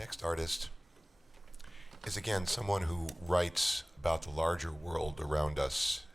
next artist is again someone who writes about the larger world around us,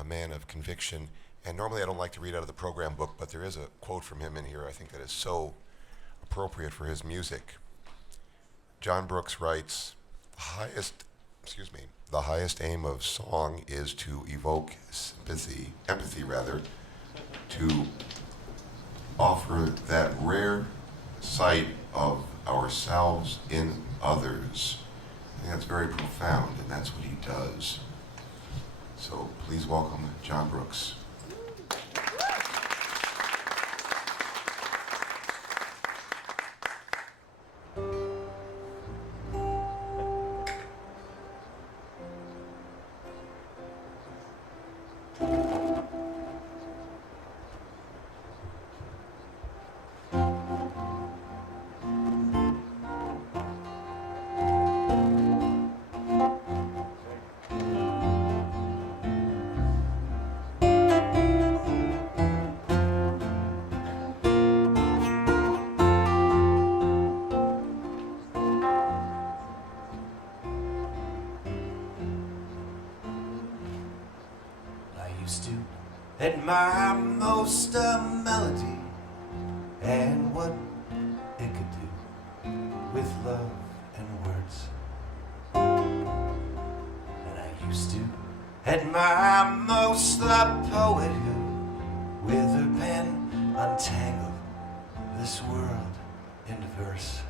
a man of conviction. And normally I don't like to read out of the program book, but there is a quote from him in here I think that is so appropriate for his music. Jon Brooks writes, the highest aim of song is to evoke empathy rather, to offer that rare sight of ourselves in others. I think that's very profound, and that's what he does. So please welcome Jon Brooks. Used to admire most a melody and what it could do with love and words. And I used to admire most the poet who, with her pen, untangled this world into verse.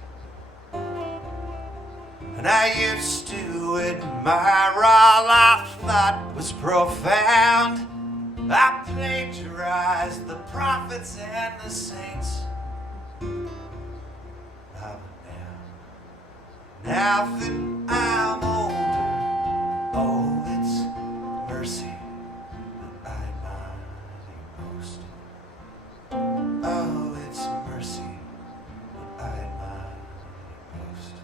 And I used to admire all I thought was profound. I plagiarized the prophets and the saints. But now that I'm older, oh, it's mercy that I admire most. Oh, it's mercy that I admire most.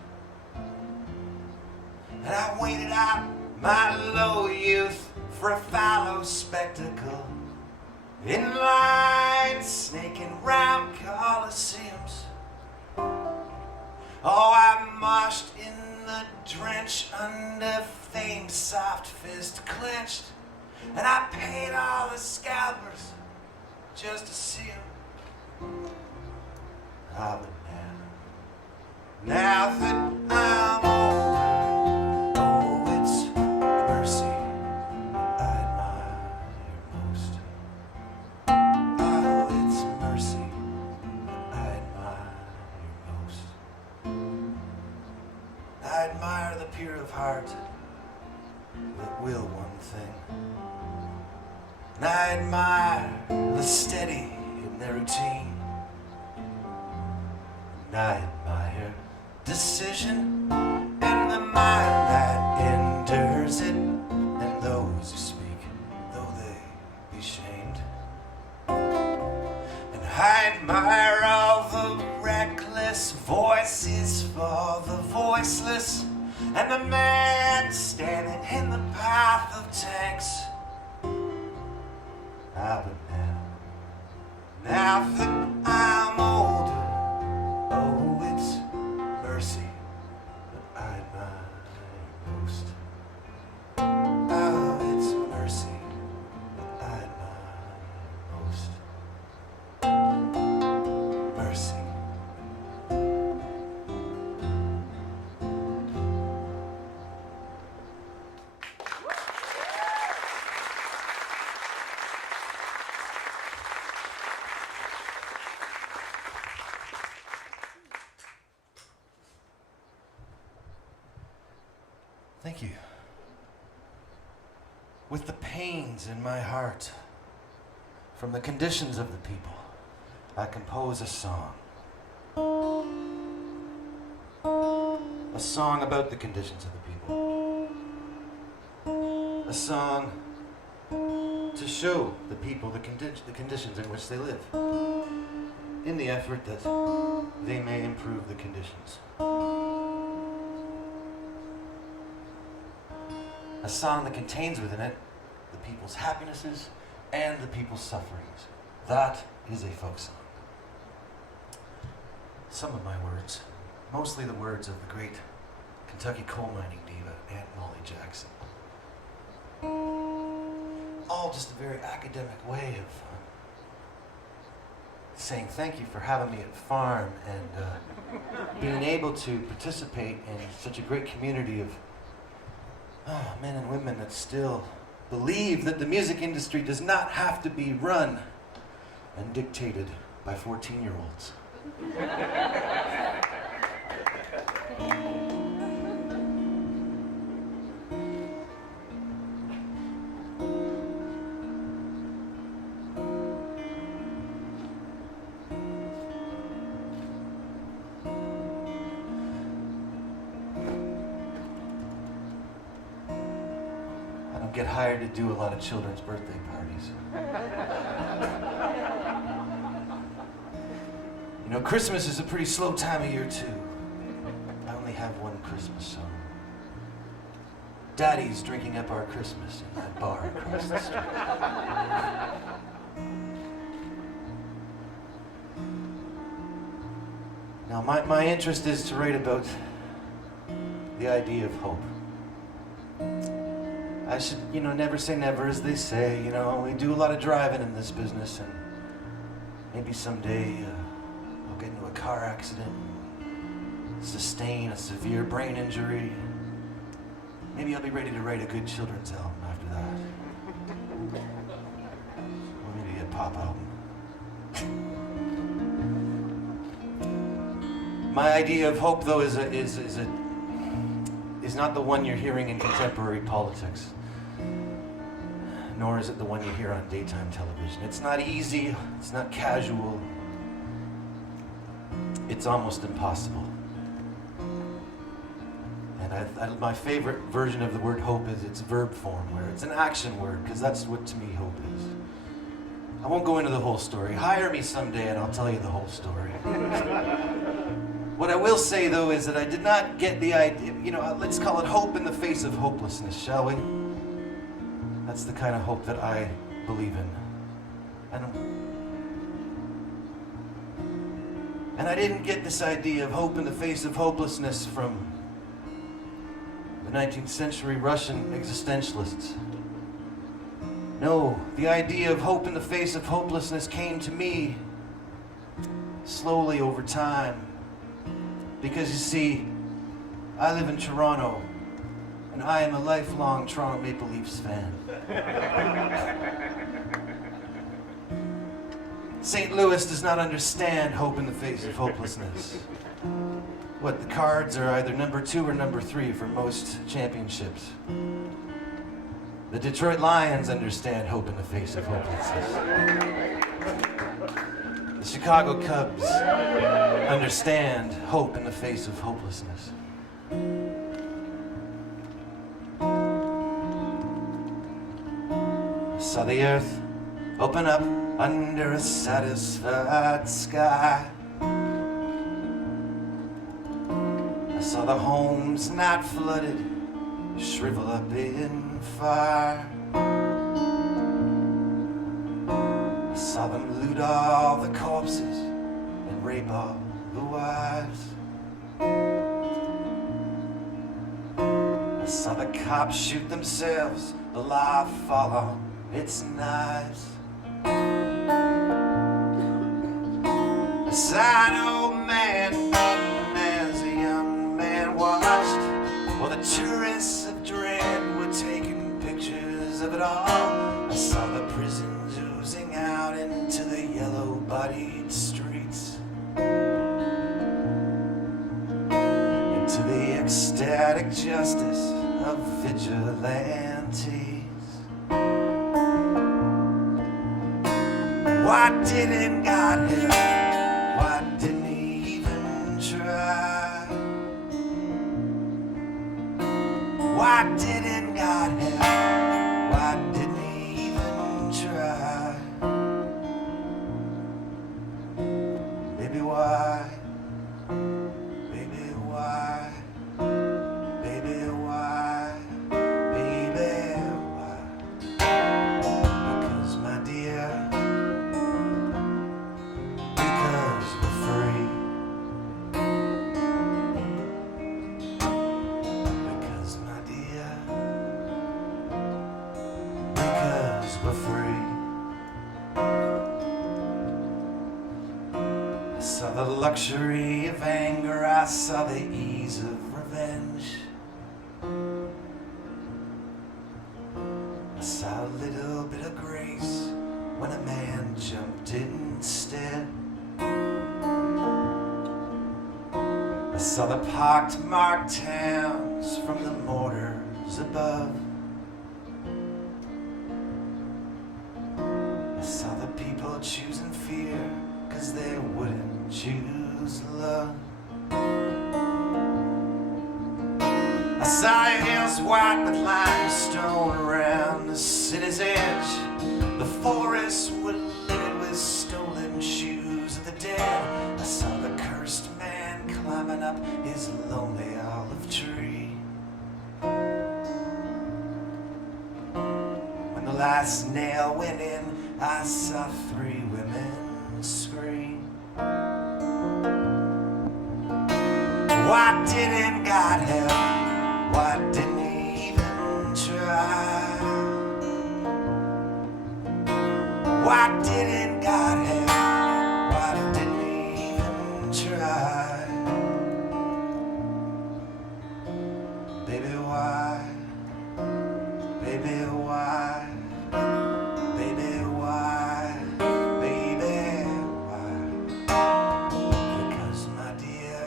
And I waited out my low youth for a fallow spectacle in line snaking round coliseums. Oh, I moshed in the drench under fame's soft fist clenched, and I paid all the scalpers just to see 'em. Ah, but now that I'm older, oh, it's mercy I admire most. Oh, it's mercy I admire most. I admire the pure of heart that will one thing. And I admire the steady in their routine. And I admire decision and the mind that endures it, and those who speak though they be shamed. And I admire all the reckless voices for the voiceless, and the man standing in the path of tanks. Ah, but now that I'm older, oh, it's mercy that I admire most. Oh, it's mercy that I admire most. Mercy. Thank you. With the pains in my heart, from the conditions of the people, I compose a song. A song about the conditions of the people. A song to show the people the conditions in which they live, in the effort that they may improve the conditions. A song that contains within it the people's happinesses and the people's sufferings. That is a folk song. Some of my words mostly the words of the great Kentucky coal mining diva, Aunt Molly Jackson. All just a very academic way of saying thank you for having me at the farm and being able to participate in such a great community of men and women that still believe that the music industry does not have to be run and dictated by 14-year-olds. Get hired to do a lot of children's birthday parties. You know, Christmas is a pretty slow time of year too. I only have one Christmas song. Daddy's drinking up our Christmas in that bar across the street. Now, my interest is to write about the idea of hope. I should, never say never, as they say. We do a lot of driving in this business, and maybe someday I'll get into a car accident, sustain a severe brain injury. Maybe I'll be ready to write a good children's album after that. Or maybe a pop album. My idea of hope, though, is not the one you're hearing in contemporary politics. Nor is it the one you hear on daytime television. It's not easy, it's not casual, it's almost impossible. And my favorite version of the word hope is its verb form, where it's an action word, because that's what to me hope is. I won't go into the whole story. Hire me someday and I'll tell you the whole story. What I will say, though, is that I did not get the idea, let's call it hope in the face of hopelessness, shall we? That's the kind of hope that I believe in. And I didn't get this idea of hope in the face of hopelessness from the 19th century Russian existentialists. No, the idea of hope in the face of hopelessness came to me slowly over time. Because you see, I live in Toronto, and I am a lifelong Toronto Maple Leafs fan. St. Louis does not understand hope in the face of hopelessness. The Cards are either number 2 or number 3 for most championships. The Detroit Lions understand hope in the face of hopelessness. The Chicago Cubs understand hope in the face of hopelessness. I saw the earth open up under a satisfied sky. I saw the homes not flooded shrivel up in fire. I saw them loot all the corpses and rape all the wives. I saw the cops shoot themselves, the law fall on its knives. A sad old man as a young man watched while the tourists of dread were taking pictures of it all. I saw the prisons oozing out into the yellow-bodied streets, into the ecstatic justice of vigilantes. Why didn't God help? Why didn't he even try? Why didn't God help? Why didn't he even try? Baby, why? Baby, why? Baby, why? Baby, why? Because, my dear, because we're free. luxury of anger, I saw the ease of revenge. I saw a little bit of grace when a man jumped instead. I saw the pockmarked towns from the mortars above. I saw the people choosing fear 'cause they wouldn't choose love. I saw hills white with limestone around the city's edge. The forests were littered with stolen shoes of the dead. I saw the cursed man climbing up his lonely olive tree. When the last nail went in, I saw 3 women scream. Why didn't God help? Why didn't he even try? Why didn't God help? Why didn't he even try? Baby, why? Baby, why? Baby, why? Baby, why? Because, my dear,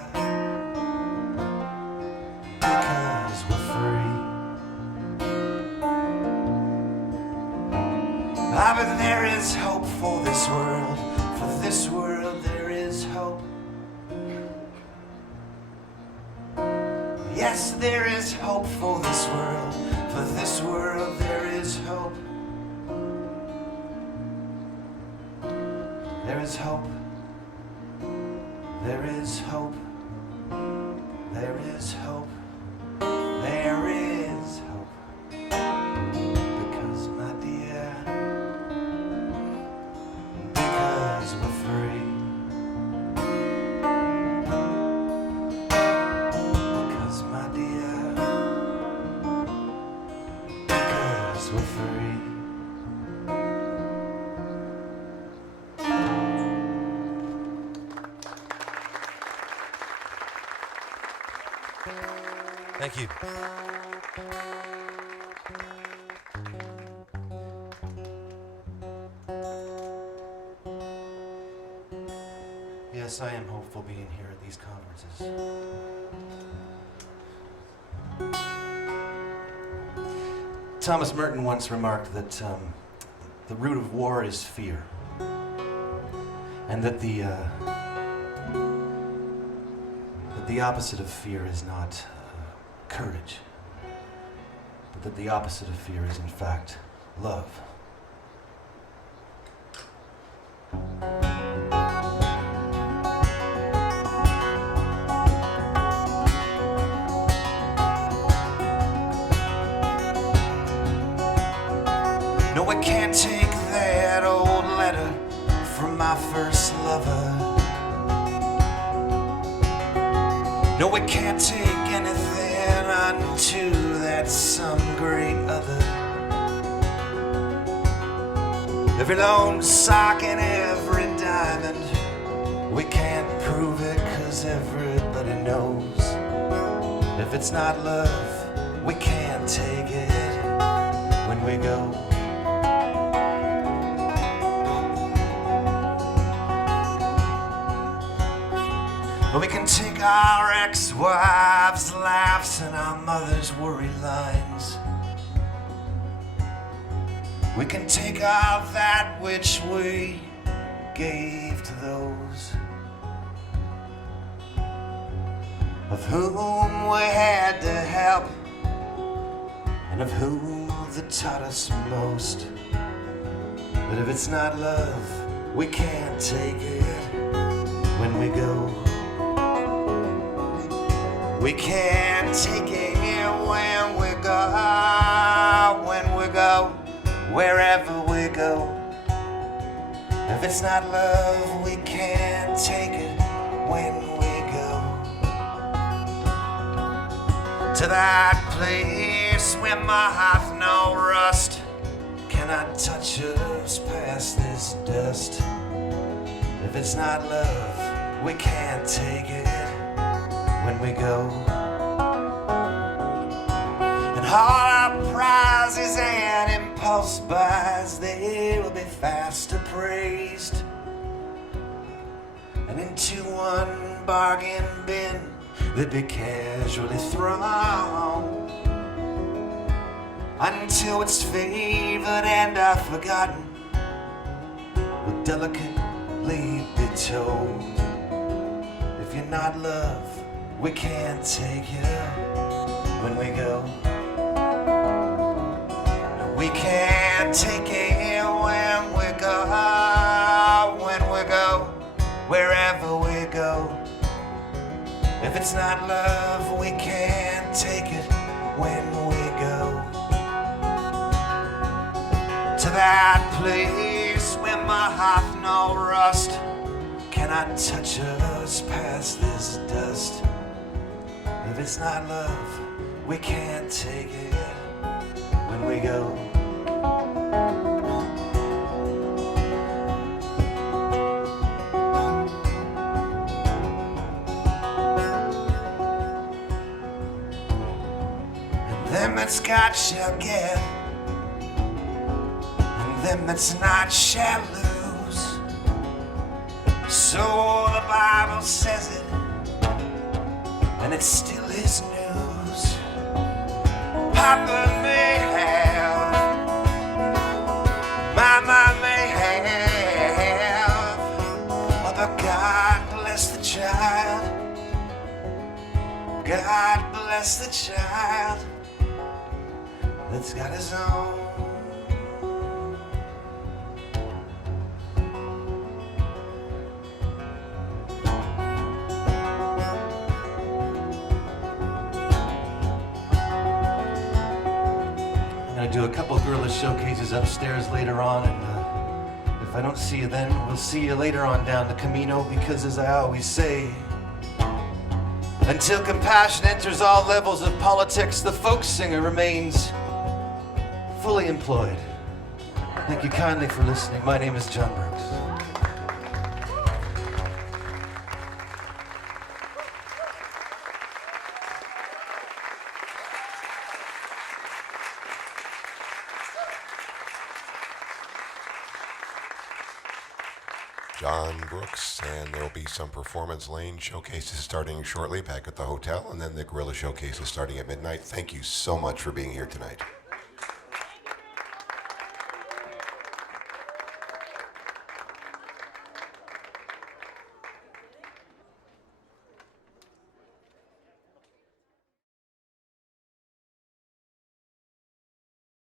because we're free. Ah, but there is hope for this world. For this world there is hope. Yes, there is hope for this world. For this world there is hope. There is hope. There is hope. There is hope. There is hope. Because, my dear, because we're free. Because, my dear, because we're free. Thank you. Yes, I am hopeful being here at these conferences. Thomas Merton once remarked that the root of war is fear, and that the opposite of fear is not courage, but that the opposite of fear is in fact love. No, I can't take that old letter from my first lover. No, we can't take anything unto that some great other. Every lone sock and every diamond, we can't prove it 'cause everybody knows. If it's not love, we can't take it when we go. We can take our ex-wives' laughs and our mother's worry lines. We can take all that which we gave to those of whom we had to help and of whom that taught us most. But if it's not love, we can't take it when we go. We can't take it when we go, wherever we go. If it's not love, we can't take it when we go. To that place where my heart no rust cannot touch us past this dust. If it's not love, we can't take it when we go. And all our prizes and impulse buys, they will be fast appraised and into one bargain bin they'd be casually thrown, until it's favored and forgotten will delicately be told. If you're not love, we can't take you when we go. We can't take it when we go, wherever we go. If it's not love, we can't take it when we go to that place where my heart no rust cannot touch us past this dust. If it's not love, we can't take it when we go. And them that's got shall get, and them that's not shall lose. So the Bible says it, and it still is news. Papa may have, Mama may have, but God bless the child. God bless the child that's got his own. I'm gonna do a couple guerrilla showcases upstairs later on, and if I don't see you then, we'll see you later on down the Camino, because as I always say, until compassion enters all levels of politics, the folk singer remains fully employed. Thank you kindly for listening. My name is Jon Brooks. Jon Brooks, and there will be some Performance Lane showcases starting shortly back at the hotel, and then the Guerrilla Showcase is starting at midnight. Thank you so much for being here tonight.